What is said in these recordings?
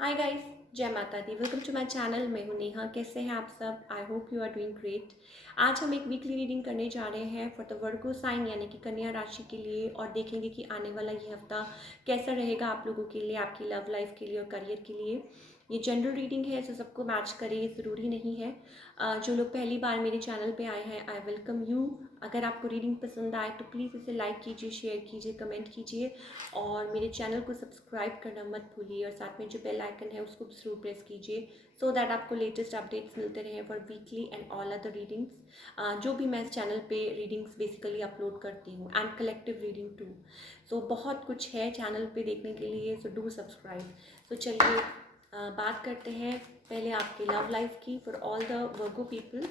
हाय guys, जय माता दी। Welcome to my channel. मैं हूं नेहा। कैसे हैं आप सब? I hope you are doing great. आज हम एक वीकली रीडिंग करने जा रहे हैं फॉर द वर्गो साइन यानी कि कन्या राशि के लिए, और देखेंगे कि आने वाला ये हफ्ता कैसा रहेगा आप लोगों के लिए, आपकी लव लाइफ के लिए और करियर के लिए। ये जनरल रीडिंग है, तो सबको मैच करे ये ज़रूरी नहीं है। जो लोग पहली बार मेरे चैनल पे आए हैं, आई वेलकम यू। अगर आपको रीडिंग पसंद आए तो प्लीज़ इसे लाइक कीजिए, शेयर कीजिए, कमेंट कीजिए और मेरे चैनल को सब्सक्राइब करना मत भूलिए, और साथ में जो बेल आइकन है उसको ज़रूर प्रेस कीजिए सो दैट आपको लेटेस्ट अपडेट्स मिलते रहें for weekly and all other readings जो भी मैं इस चैनल पे रीडिंग्स बेसिकली अपलोड करती हूँ, एंड कलेक्टिव रीडिंग टू। सो बहुत कुछ है चैनल पे देखने के लिए, सो डू सब्सक्राइब। सो चलिए बात करते हैं पहले आपकी लव लाइफ की for all the Virgo people.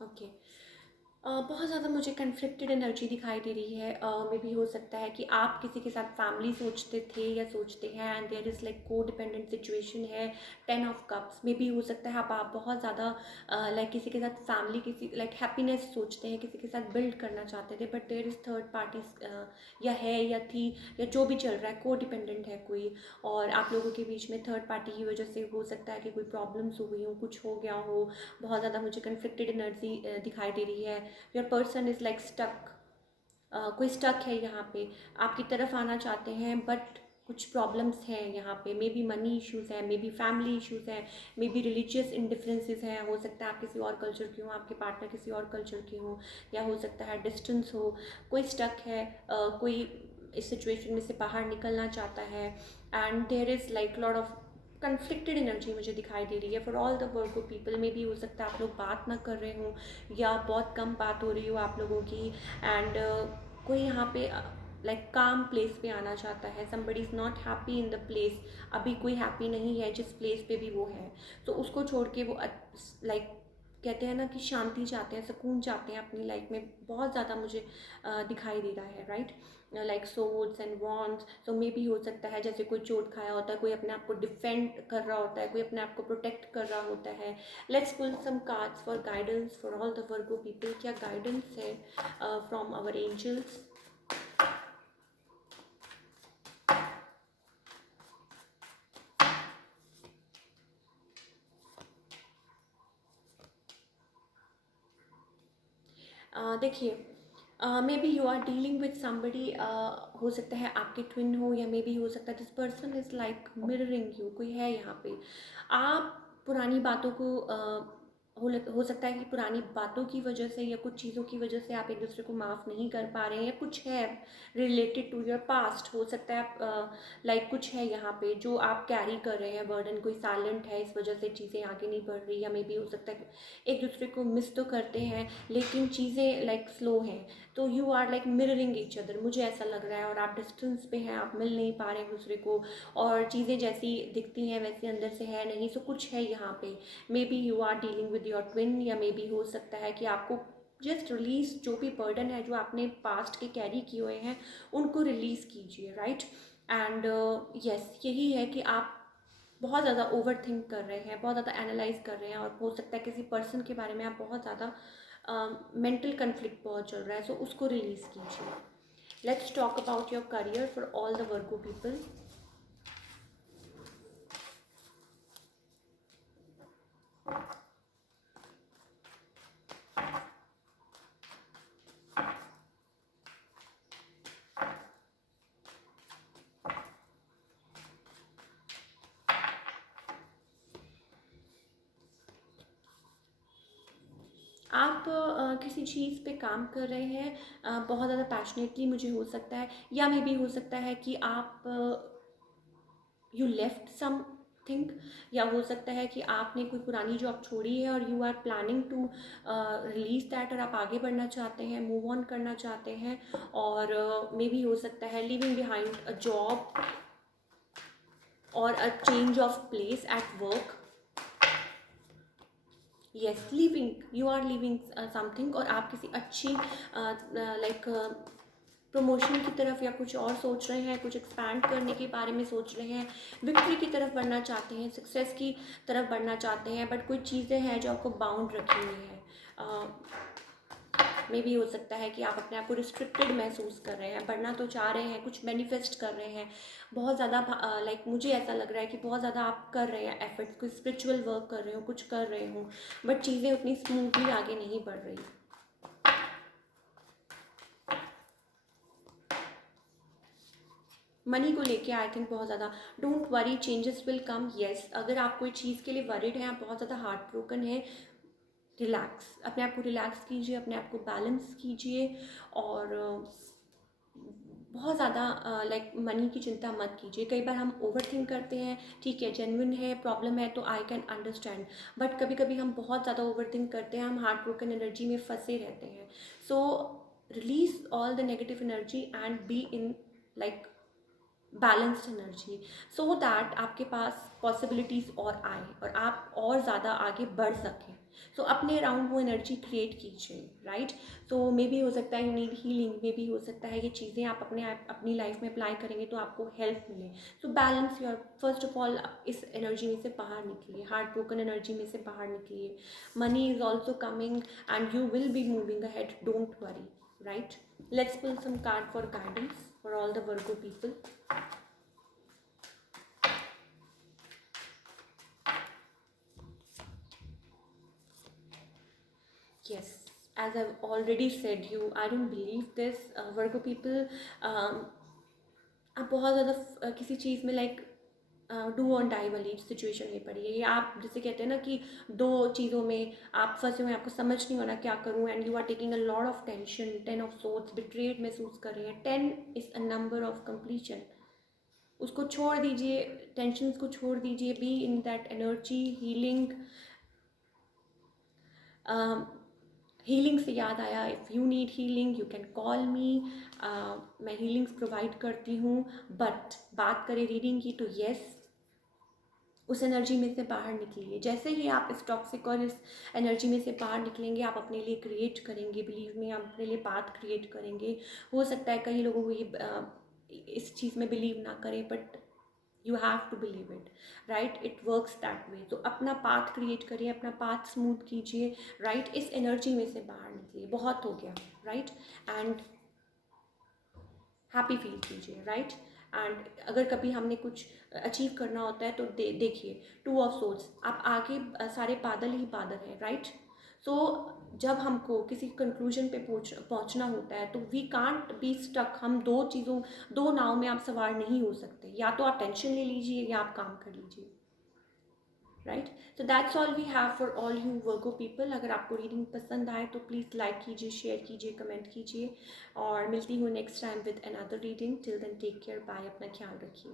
Okay. बहुत ज़्यादा मुझे कन्फ्लिक्टेड एनर्जी दिखाई दे रही है। मे भी हो सकता है कि आप किसी के साथ फैमिली सोचते थे या सोचते हैं, एंड देयर इज़ लाइक को डिपेंडेंट सिचुएशन है। 10 ऑफ कप्स में भी हो सकता है आप बहुत ज़्यादा लाइक किसी के साथ फैमिली, किसी लाइक हैप्पीनेस सोचते हैं, किसी के साथ बिल्ड करना चाहते थे, but there is third parties या है या थी या जो भी चल रहा है, को डिपेंडेंट है कोई, और आप लोगों के बीच में थर्ड पार्टी की वजह से हो सकता है कि कोई प्रॉब्लम्स हुई हो, कुछ हो गया हो। बहुत ज़्यादा मुझे कन्फ्लिक्टेड एनर्जी दिखाई दे रही है। Your person is like stuck. कोई स्टक है यहाँ पे, आपकी तरफ आना चाहते हैं बट कुछ प्रॉब्लम्स हैं यहाँ पे। मे बी मनी इश्यूज़ हैं, मे बी फैमिली इश्यूज़ हैं, मे बी रिलीजियस इंडिफरेंसेस हैं। हो सकता है आप किसी और कल्चर के हों, आपके पार्टनर किसी और कल्चर के हों, या हो सकता है डिस्टेंस हो। कोई स्टक है, कोई इस सिचुएशन में से बाहर निकलना चाहता है, and there is like lot of conflicted energy मुझे दिखाई दे रही है for all the Virgo people. में भी हो सकता है आप लोग बात ना कर रहे हो या बहुत कम बात हो रही हो आप लोगों की, एंड कोई यहाँ पे लाइक काम प्लेस पे आना चाहता है। Somebody is not happy in the place. अभी कोई हैप्पी नहीं है जिस प्लेस पे भी वो है, तो उसको छोड़ के वो लाइक कहते हैं ना कि शांति चाहते हैं, सुकून चाहते हैं अपनी लाइफ में। बहुत ज़्यादा मुझे दिखाई दे रहा है, right? Like swords and wands. So मे भी हो सकता है जैसे कोई चोट खाया होता है, कोई अपने आप को डिफेंड कर रहा होता है, कोई अपने आप को प्रोटेक्ट कर रहा होता है। Let's pull some cards for guidance for all the Virgo people. क्या गाइडेंस है फ्रॉम आवर एंजल्स? देखिए, maybe you are dealing with somebody. हो सकता है आपके ट्विन हो, या मे बी हो सकता है this person is like mirroring you. कोई है यहाँ पे, आप पुरानी बातों को हो सकता है कि पुरानी बातों की वजह से या कुछ चीज़ों की वजह से आप एक दूसरे को माफ़ नहीं कर पा रहे हैं, या कुछ है रिलेटेड टू योर पास्ट। हो सकता है आप लाइक कुछ है यहाँ पे जो आप कैरी कर रहे हैं बर्डन, कोई साइलेंट है, इस वजह से चीज़ें आगे नहीं बढ़ रही, या मे बी हो सकता है एक दूसरे को मिस तो करते हैं लेकिन चीज़ें लाइक स्लो हैं। तो you are like mirroring each other, मुझे ऐसा लग रहा है, और आप डिस्टेंस पे हैं, आप मिल नहीं पा रहे एक दूसरे को, और चीज़ें जैसी दिखती हैं वैसे अंदर से है नहीं। सो कुछ है यहाँ पे। Maybe you are dealing with your twin, या मे बी हो सकता है कि आपको जस्ट रिलीज जो भी बर्डन है जो आपने पास्ट के कैरी किए हुए हैं उनको रिलीज़ कीजिए, राइट? एंड यस, यही है कि आप बहुत ज़्यादा ओवर थिंक कर रहे हैं, बहुत ज़्यादा एनालाइज कर रहे हैं, और हो सकता है किसी पर्सन के बारे में आप बहुत ज़्यादा मेंटल कन्फ्लिक्ट बहुत चल रहा है, सो उसको रिलीज़ कीजिए। Let's talk about your career for all the Virgo people. आप किसी चीज़ पे काम कर रहे हैं बहुत ज़्यादा पैशनेटली, मुझे हो सकता है, या मे भी हो सकता है कि आप यू लेफ्ट समथिंग, या हो सकता है कि आपने कोई पुरानी जॉब छोड़ी है और you are planning to release that, और आप आगे बढ़ना चाहते हैं, मूव ऑन करना चाहते हैं, और मे भी हो सकता है लिविंग बिहाइंड अ जॉब और a change of place at work. Yes, living, you are living something, और आप किसी अच्छी लाइक प्रमोशन की तरफ या कुछ और सोच रहे हैं, कुछ एक्सपैंड करने के बारे में सोच रहे हैं, विक्ट्री की तरफ बढ़ना चाहते हैं, सक्सेस की तरफ बढ़ना चाहते हैं, बट कोई चीज़ें हैं जो आपको बाउंड रखी हुई हैं। मे भी हो सकता है कि आप अपने आप को रिस्ट्रिक्टेड महसूस कर रहे हैं, बढ़ना तो चाह रहे हैं, कुछ मैनिफेस्ट कर रहे हैं बहुत ज़्यादा, लाइक मुझे ऐसा लग रहा है कि बहुत ज़्यादा आप कर रहे हैं एफर्ट्स, कोई स्पिरिचुअल वर्क कर रहे हो, कुछ कर रहे हो, बट चीज़ें उतनी स्मूथली आगे नहीं बढ़ रही। मनी को लेके आई थिंक बहुत ज़्यादा don't worry, changes will come. Yes, अगर आप कोई चीज़ के लिए वरिड हैं, आप बहुत ज़्यादा हार्ट ब्रोकन है, रिलैक्स, अपने आप को रिलैक्स कीजिए, अपने आप को बैलेंस कीजिए, और बहुत ज़्यादा लाइक मनी की चिंता मत कीजिए। कई बार हम ओवर थिंक करते हैं, ठीक है, जेन्युइन है, प्रॉब्लम है तो आई कैन अंडरस्टैंड, बट कभी कभी हम बहुत ज़्यादा ओवर थिंक करते हैं, हम हार्ट ब्रोकन एनर्जी में फंसे रहते हैं। So release all the negative energy and be in like balanced energy, so that आपके पास पॉसिबिलिटीज़ और आए और आप और ज़्यादा आगे बढ़ सकें। सो अपने अराउंड वो एनर्जी क्रिएट कीजिए, राइट। तो मे भी हो सकता है यू नीड हीलिंग, मे भी हो सकता है ये चीज़ें आप अपनी लाइफ में अप्लाई करेंगे तो आपको हेल्प मिले। So balance your, first of all इस एनर्जी में से बाहर निकलिए, हार्ट ब्रोकन एनर्जी में से बाहर निकलिए। Money is also coming and you will be moving ahead, don't worry, right. Let's pull some card for guidance for all the Virgo people. Yes, as I've already said you, I don't believe this, Virgo people. आप बहुत ज़्यादा किसी चीज़ में like do on die वाली situation में पड़ी है, या आप जैसे कहते हैं ना कि दो चीज़ों में आप फंसे हुए हैं, आपको समझ नहीं होना क्या करूँ, and you are taking a lot of tension, 10 of sorts, betrayed महसूस कर रहे हैं। 10 is a number of completion. उसको छोड़ दीजिए, टेंशन को छोड़ दीजिए, be in that energy, healing. Healing से याद आया, if you need healing you can call me, मैं हीलिंग्स प्रोवाइड करती हूँ। बट बात करें रीडिंग की तो येस, उस एनर्जी में से बाहर निकलिए। जैसे ही आप इस टॉक्सिक और इस एनर्जी में से बाहर निकलेंगे, आप अपने लिए क्रिएट करेंगे, बिलीव में आप अपने लिए पाथ क्रिएट करेंगे। हो सकता है कई लोगों को ये इस चीज़ में बिलीव ना करें, but you have to believe it, right, it works that way. तो अपना पाथ क्रिएट करिए, अपना पाथ स्मूथ कीजिए, राइट, इस एनर्जी में से बाहर निकलिए, बहुत हो गया, राइट, एंड हैप्पी फील कीजिए, राइट। एंड अगर कभी हमने कुछ अचीव करना होता है तो देखिए, 2 ऑफ सोर्ड्स, आप आगे सारे बादल ही बादल हैं, राइट। सो जब हमको किसी कंक्लूजन पे पहुंचना होता है तो वी कांट बी स्टक, हम दो नाव में आप सवार नहीं हो सकते, या तो आप टेंशन ले लीजिए या आप काम कर लीजिए, right. So that's all we have for all you Virgo people. अगर आपको रीडिंग पसंद आए तो प्लीज़ लाइक कीजिए, शेयर कीजिए, कमेंट कीजिए, और मिलती हूँ next time with another reading. Till then take care, bye, अपना ख्याल रखिए।